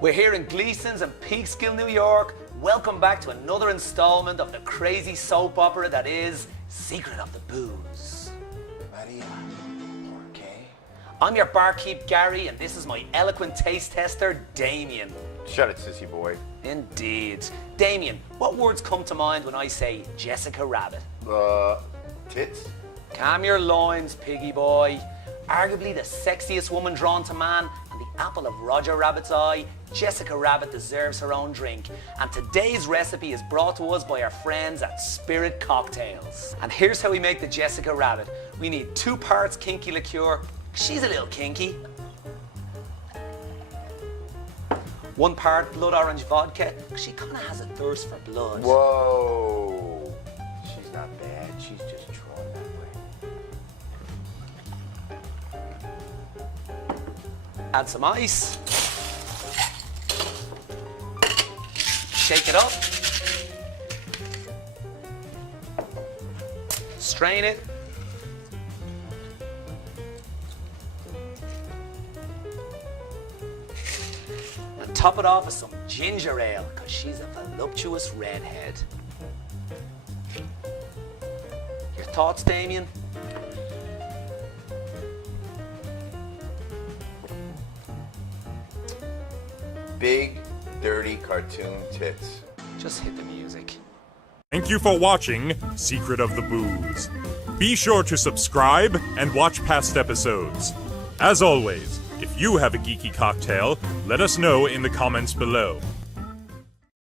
We're here in Gleason's in Peekskill, New York. Welcome back to another installment of the crazy soap opera that is Secret of the Booze. Maria, okay? I'm your barkeep, Gary, and this is my eloquent taste tester, Damien. Shut it, sissy boy. Indeed. Damien, what words come to mind when I say Jessica Rabbit? Tits? Calm your loins, piggy boy. Arguably the sexiest woman drawn to man and the apple of Roger Rabbit's eye, Jessica Rabbit deserves her own drink. And today's recipe is brought to us by our friends at Spirit Cocktails. And here's how we make the Jessica Rabbit. We need 2 parts Kinky Liquor. She's a little kinky. 1 part Blood Orange Vodka. She kind of has a thirst for blood. Whoa. She's not bad. She's just drawn that way. Add some ice. Shake it up. Strain it. And top it off with some ginger ale, because she's a voluptuous redhead. Your thoughts, Damien? Big, dirty cartoon tits. Just hit the music. Thank you for watching Secret of the Booze. Be sure to subscribe and watch past episodes. As always, if you have a geeky cocktail, let us know in the comments below.